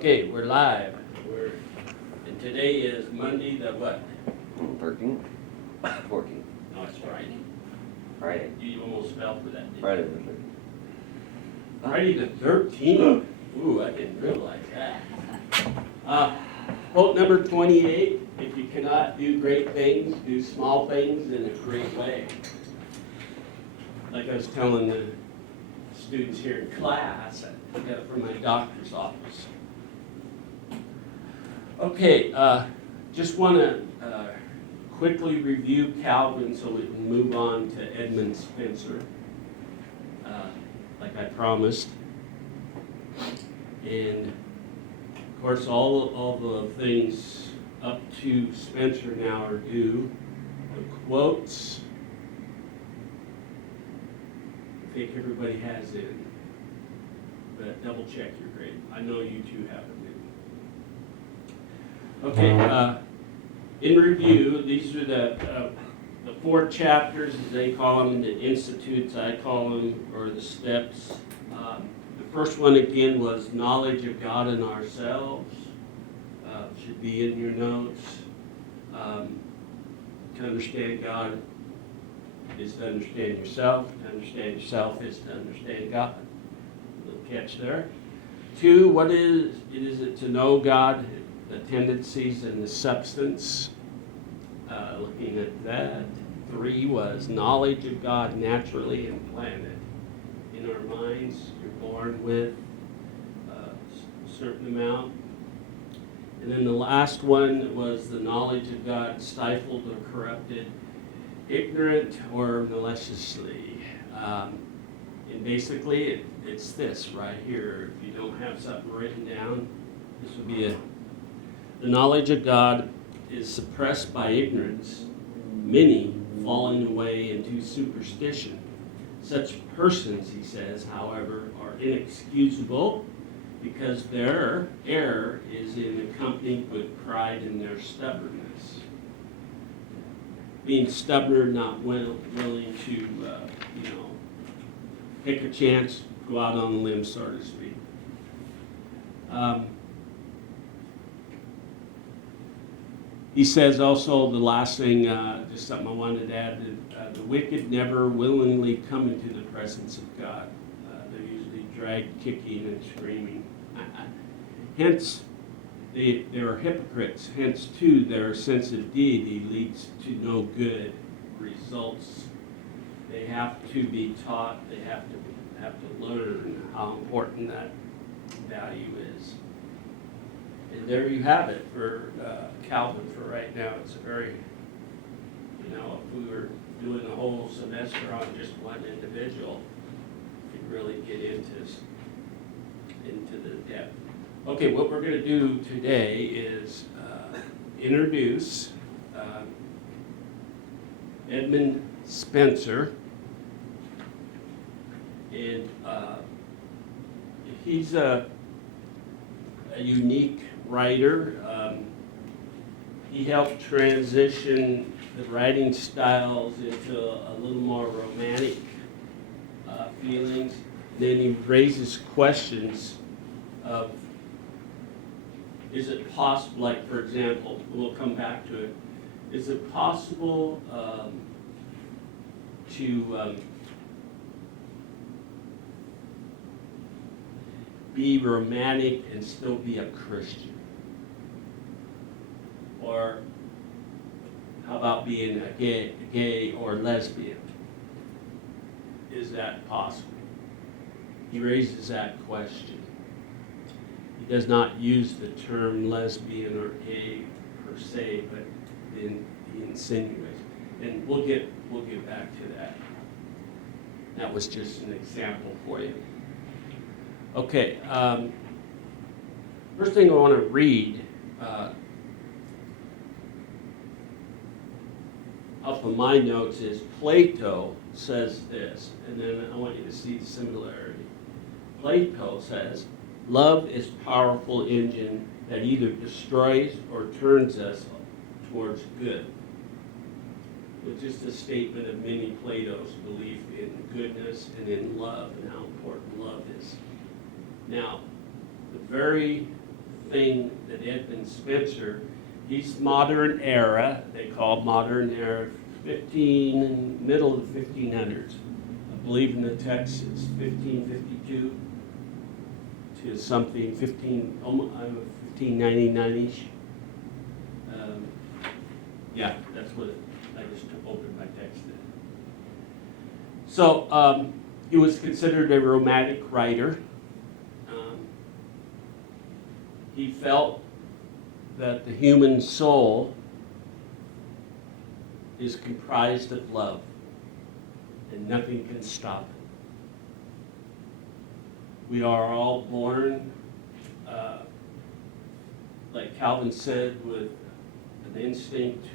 Okay, we're live. And today is Monday the what? 13th? 14th. No, it's Friday. Friday. You almost fell for that, didn't you? Friday the 13th. Friday the 13th. Ooh, I didn't realize that. Quote number 28, if you cannot do great things, do small things in a great way. Like I was telling the students here in class, I got it from my doctor's office. Okay, just want to quickly review Calvin so we can move on to Edmund Spencer, like I promised. And of course, all the things up to Spencer now are due. The quotes, I think everybody has in, but double check your grade. I know you two have them in. Okay, in review, these are the 4 chapters, as they call them, the institutes, I call them, or the steps. The first one again was knowledge of God and ourselves. Should be in your notes. To understand God is to understand yourself. To understand yourself is to understand God. Little catch there. 2, what is it to know God, the tendencies and the substance? Looking at that. 3 was knowledge of God naturally implanted in our minds. You're born with a certain amount. And then the last one was the knowledge of God stifled or corrupted, ignorant or maliciously. And basically, it's this right here. If you don't have something written down, this would be the knowledge of God is suppressed by ignorance, many falling away into superstition. Such persons, he says, however, are inexcusable because their error is accompanied with pride in their stubbornness. Being stubborn, not willing to, take a chance, go out on a limb, so to speak. He says also, the last thing, just something I wanted to add, that the wicked never willingly come into the presence of God. They're usually dragged kicking and screaming. Hence, they are hypocrites. Hence, too, their sense of deity leads to no good results. They have to be taught. They have to learn how important that value is. And there you have it for Calvin for right now. It's a very, if we were doing a whole semester on just one individual, you could really get into the depth. Okay, what we're going to do today is introduce Edmund Spencer. And he's a unique writer. He helped transition the writing styles into a little more romantic feelings. Then he raises questions of, is it possible, like for example, we'll come back to it, is it possible to be romantic and still be a Christian? Or how about being a gay or lesbian? Is that possible? He raises that question. He does not use the term lesbian or gay per se, but he insinuates. And we'll get back to that. That was just an example for you. Okay, first thing I want to read off of my notes is Plato says this, and then I want you to see the similarity. Plato says, love is a powerful engine that either destroys or turns us towards good. It's just a statement of many Plato's belief in goodness and in love and how important love is. Now, the very thing that Edmund Spencer, he's modern era, they call modern era, middle of the 1500s. I believe in the text it's 1552 to something, 1599-ish. Yeah, that's what I just opened my text in. So he was considered a romantic writer. He felt that the human soul is comprised of love, and nothing can stop it. We are all born, like Calvin said, with an instinct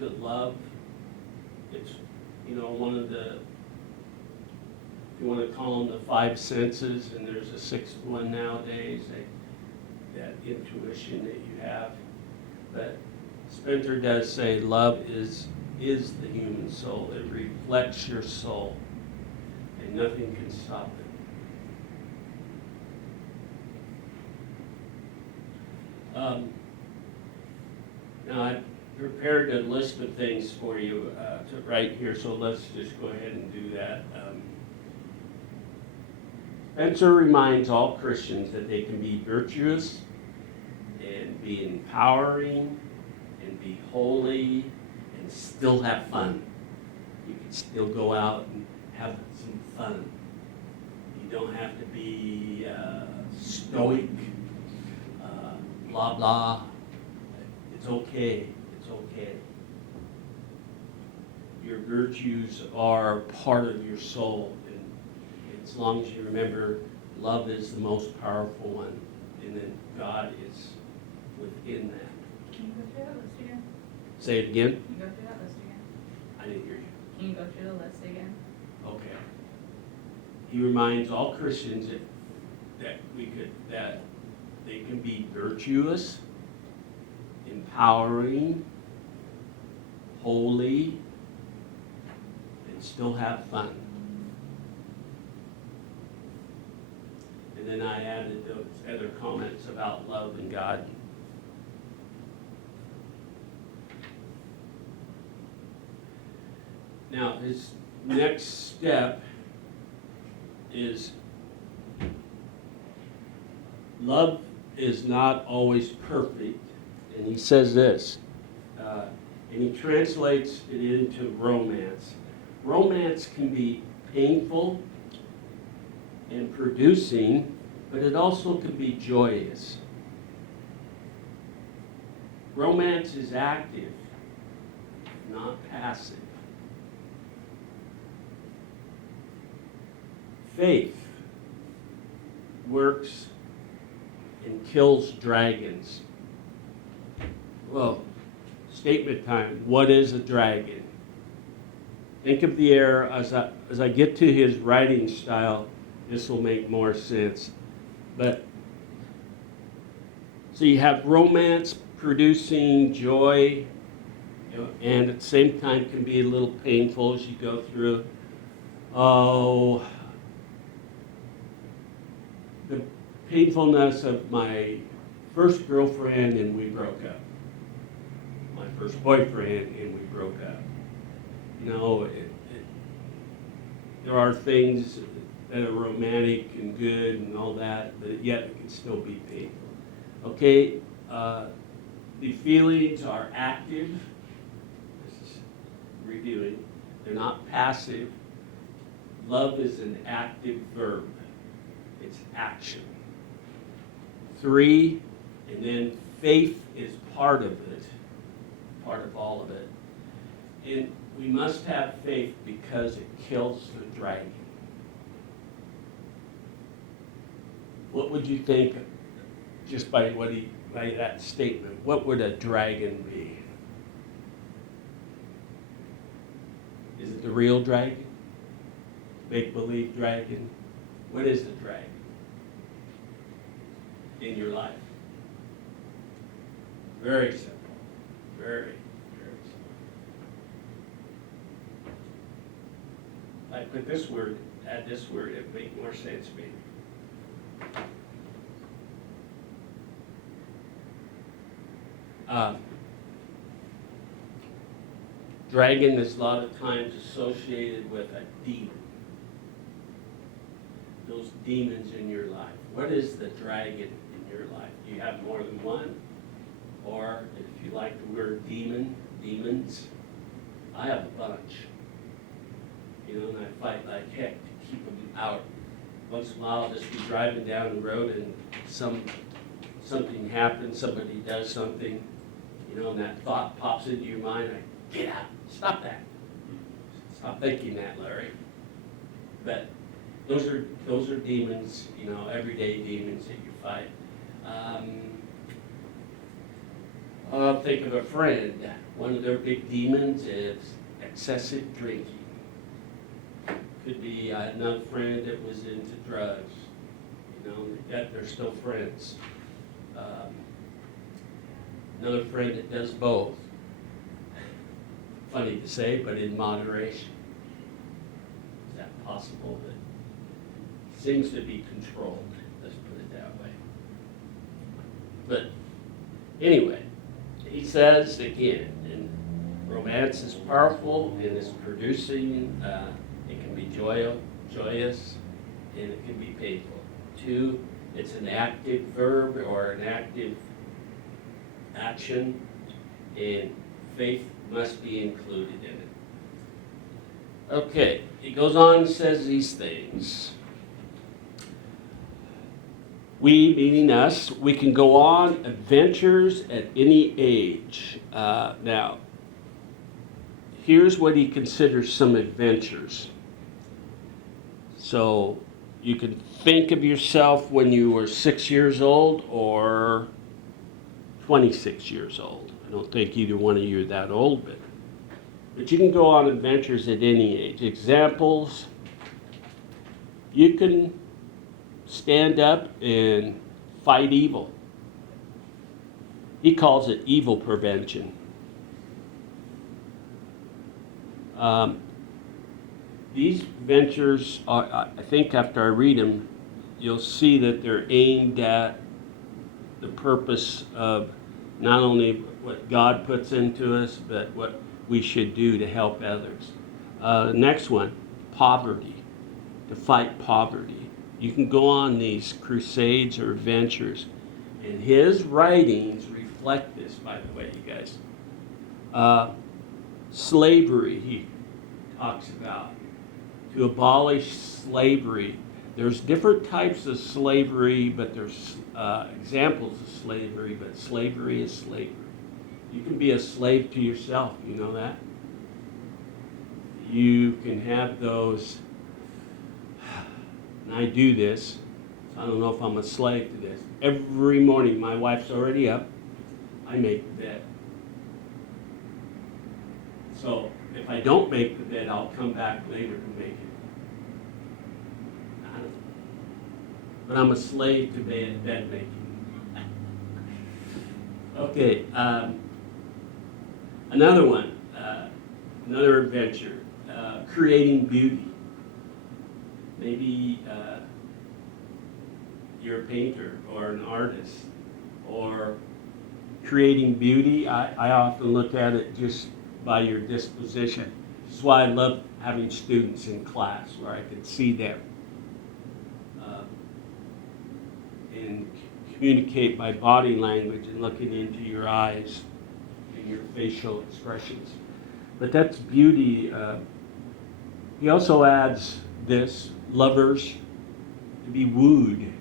to love. It's, one of the, if you want to call them the five senses, and there's a sixth one nowadays, that intuition that you have. But Spencer does say love is the human soul. It reflects your soul, and nothing can stop it. Now I prepared a list of things for you to write here, so let's just go ahead and do that. Spencer reminds all Christians that they can be virtuous and be empowering and be holy and still have fun. You can still go out and have some fun. You don't have to be stoic, blah, blah. It's okay. It's okay. Your virtues are part of your soul. As long as you remember, love is the most powerful one, and then God is within that. Can you go through that list again? Say it again? Can you go through that list again? I didn't hear you. Can you go through the list again? Okay. He reminds all Christians that they can be virtuous, empowering, holy, and still have fun. And then I added those other comments about love and God. Now, his next step is love is not always perfect. And he says this, and he translates it into romance. Romance can be painful and producing, but it also can be joyous. Romance is active, not passive. Faith works and kills dragons. Well, statement time. What is a dragon? Think of the air as I get to his writing style. This will make more sense. But so you have romance producing joy, and at the same time can be a little painful as you go through. Oh, the painfulness of my first girlfriend and we broke up. My first boyfriend and we broke up. There are things that are romantic and good and all that, but yet it can still be painful. Okay, the feelings are active. This is reviewing. They're not passive. Love is an active verb. It's action. 3, and then faith is part of it, part of all of it. And we must have faith because it kills the dragon. What would you think, just by that statement, what would a dragon be? Is it the real dragon? Make-believe dragon? What is a dragon in your life? Very simple. Very, very simple. I put this word, add this word, it would make more sense to me. Dragon is a lot of times associated with a demon. Those demons in your life. What is the dragon in your life? Do you have more than one? Or if you like the word demons, I have a bunch. You know, and I fight like heck to keep them out. Once in a while, I'll just be driving down the road and something happens, somebody does something, you know, and that thought pops into your mind, like, get out, stop that. Stop thinking that, Larry. But those are demons, you know, everyday demons that you fight. I'll think of a friend. One of their big demons is excessive drinking. Could be another friend that was into drugs. You know, yet they're still friends. Another friend that does both. Funny to say, but in moderation. Is that possible? That seems to be controlled. Let's put it that way. But anyway, he says again, and romance is powerful and it's producing. It can be joyous, and it can be painful. 2, it's an active verb or an active action, and faith must be included in it. Okay, he goes on and says these things. We, meaning us, we can go on adventures at any age. Now, here's what he considers some adventures. So you can think of yourself when you were 6 years old or 26 years old. I don't think either one of you are that old, but you can go on adventures at any age. Examples, you can stand up and fight evil. He calls it evil prevention. These ventures, I think after I read them, you'll see that they're aimed at the purpose of not only what God puts into us, but what we should do to help others. Next one, poverty, to fight poverty. You can go on these crusades or ventures, and his writings reflect this, by the way, you guys. Slavery, he talks about. To abolish slavery. There's different types of slavery, but there's examples of slavery, but slavery is slavery. You can be a slave to yourself, you know that? You can have those, and I do this, so I don't know if I'm a slave to this. Every morning, my wife's already up, I make the bed. So if I don't make the bed, I'll come back later to make it. But I'm a slave to bed making. Okay, another one, another adventure, creating beauty. Maybe you're a painter or an artist, or creating beauty. I often look at it just by your disposition. This is why I love having students in class, where I can see them and communicate by body language and looking into your eyes and your facial expressions. But that's beauty. He also adds this, lovers, to be wooed.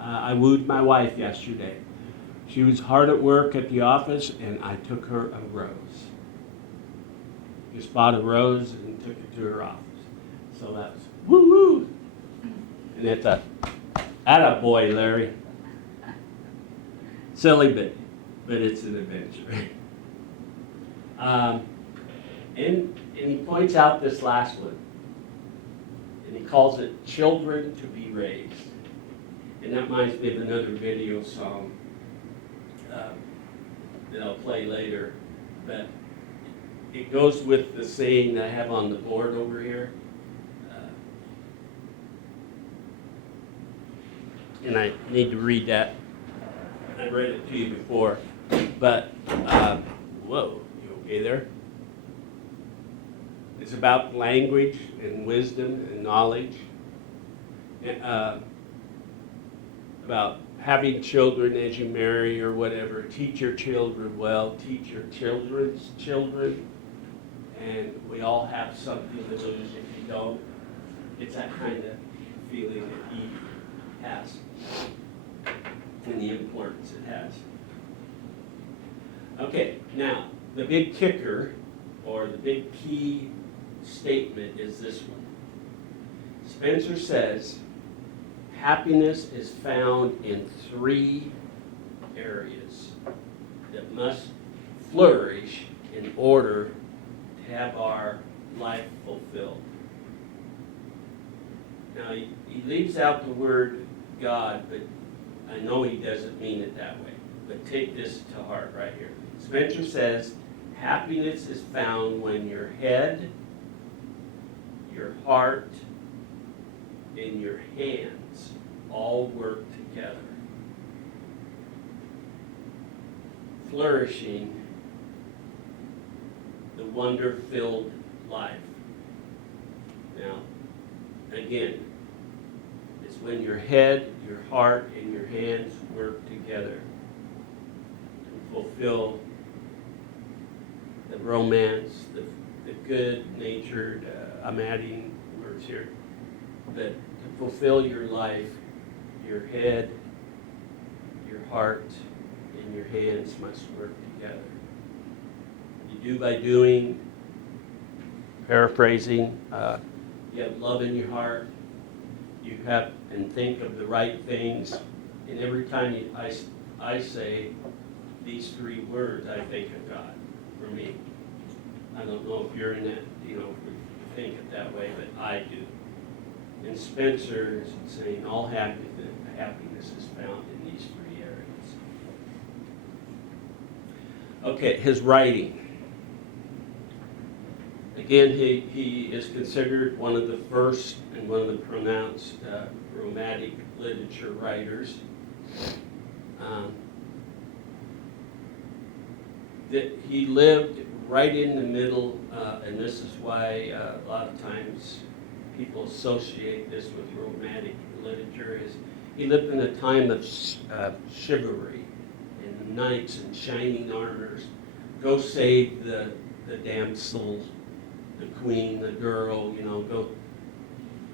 I wooed my wife yesterday. She was hard at work at the office, and I took her a rose. Just bought a rose and took it to her office. So that's woo-woo. And it's atta boy, Larry. Silly, but it's an adventure. And he points out this last one, and he calls it children to be raised. And that reminds me of another video song that I'll play later, but it goes with the saying that I have on the board over here. And I need to read that. I read it to you before. But, whoa, you okay there? It's about language and wisdom and knowledge. About having children as you marry or whatever. Teach your children well. Teach your children's children. And we all have something to lose if you don't. It's that kind of feeling that he has and the importance it has. Okay, now, the big kicker or the big key statement is this one. Spencer says, happiness is found in 3 areas that must flourish in order to have our life fulfilled. Now, he leaves out the word God, but I know he doesn't mean it that way. But take this to heart right here. Spencer says, happiness is found when your head, your heart, and your hands all work together. Flourishing the wonder-filled life. Now, again, it's when your head, your heart, and your hands work together to fulfill the romance, the good-natured, I'm adding words here, that to fulfill your life, your head, your heart, and your hands must work together. You do by doing, paraphrasing, you have love in your heart, you have and think of the right things, and every time I say these 3 words, I think of God, for me. I don't know if you're in that, if you think it that way, but I do. And Spencer is saying all happiness is found in these 3 areas. Okay, his writing. Again, he is considered one of the first and one of the pronounced romantic literature writers. That he lived right in the middle, and this is why a lot of times people associate this with romantic literature, is he lived in a time of chivalry and knights and shining armors. Go save the damsel, the queen, the girl, go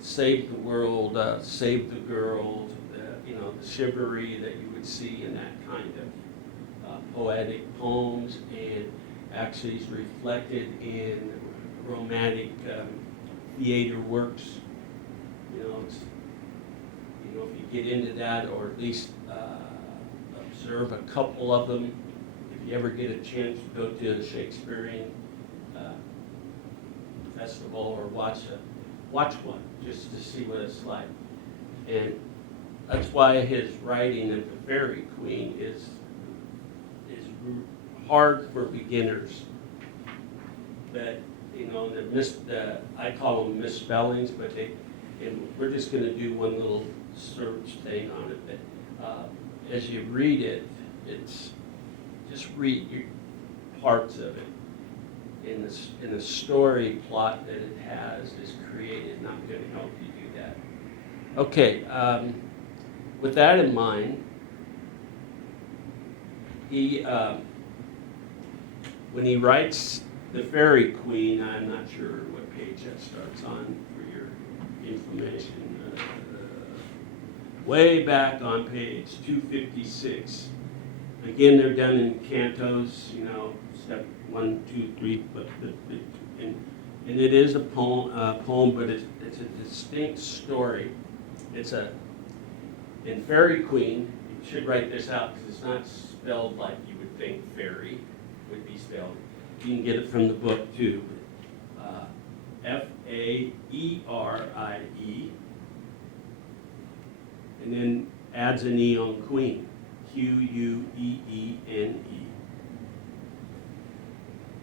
save the world, save the girl, the chivalry that you would see in that kind of poetic poems, and actually is reflected in romantic theater works. If you get into that, or at least observe a couple of them, if you ever get a chance to go to a Shakespearean festival or watch one, just to see what it's like. And that's why his writing of the Fairy Queen is hard for beginners. That I call them misspellings, but and we're just going to do one little search thing on it. But as you read it, it's just read parts of it. In the story plot that it has is created, and I'm going to help you do that. Okay, with that in mind, when he writes The Fairy Queen, I'm not sure what page that starts on for your information. Way back on page 256. Again, they're done in cantos, step 1, 2, 3, and it is a poem, but it's a distinct story. In Fairy Queen, you should write this out because it's not spelled like you would think fairy would be spelled. You can get it from the book too. Faerie, and then adds an E on Queen, Queene.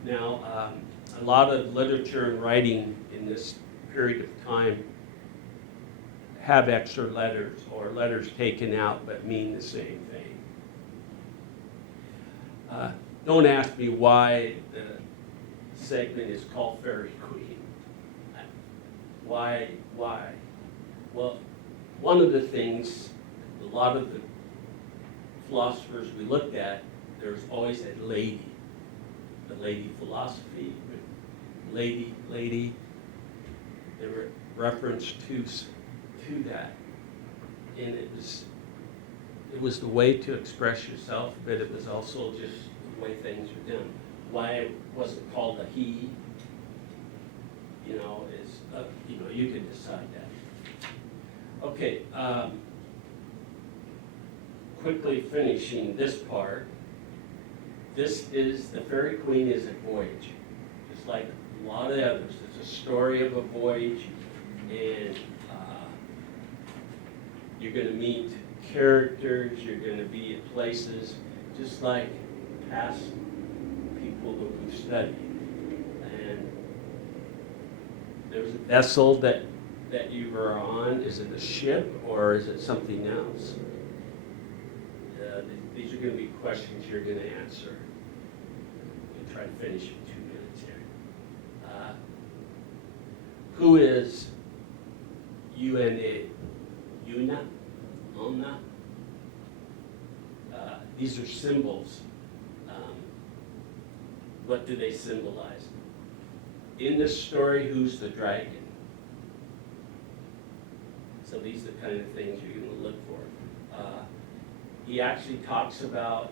Now, a lot of literature and writing in this period of time have extra letters or letters taken out but mean the same thing. Don't ask me why the segment is called Fairy Queen. Why? Well, one of the things, a lot of the philosophers we looked at, there's always a lady, the lady philosophy, lady, there were reference to that. And it was the way to express yourself, but it was also just the way things were done. Why it wasn't called a he, is you can decide that. Okay, quickly finishing this part. This is, the Fairy Queen is a voyage, just like a lot of others. It's a story of a voyage, and you're going to meet characters, you're going to be at places, just like past people that we've studied. And there's a vessel that you are on. Is it a ship or is it something else? These are going to be questions you're going to answer. We'll try to finish in 2 minutes here. Who is UNA? Una? Ona? These are symbols. What do they symbolize? In this story, who's the dragon? So these are the kind of things you're going to look for. He actually talks about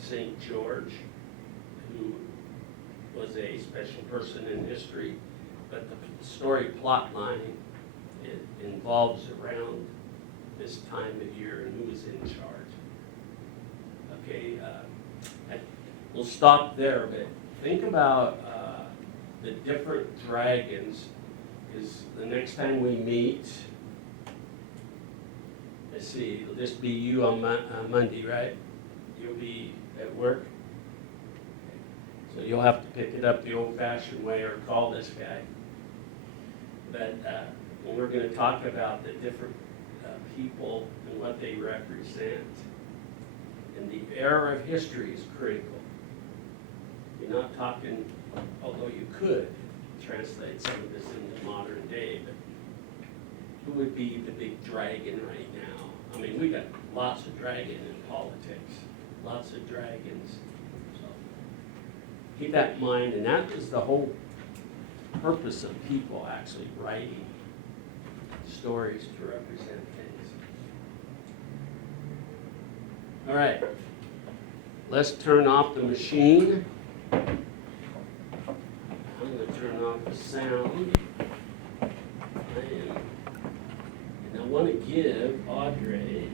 St. George, who was a special person in history, but the story plot line, it involves around this time of year and who is in charge. Okay, we'll stop there, but think about the different dragons, because the next time we meet, let's see, it'll just be you on Monday, right? You'll be at work. So you'll have to pick it up the old-fashioned way or call this guy. But when we're going to talk about the different people and what they represent, and the era of history is critical. You're not talking, although you could translate some of this into modern day, but who would be the big dragon right now? I mean, we got lots of dragon in politics, lots of dragons. So keep that in mind, and that is the whole purpose of people actually writing stories to represent things. All right, let's turn off the machine. I'm going to turn off the sound. And I want to give Audrey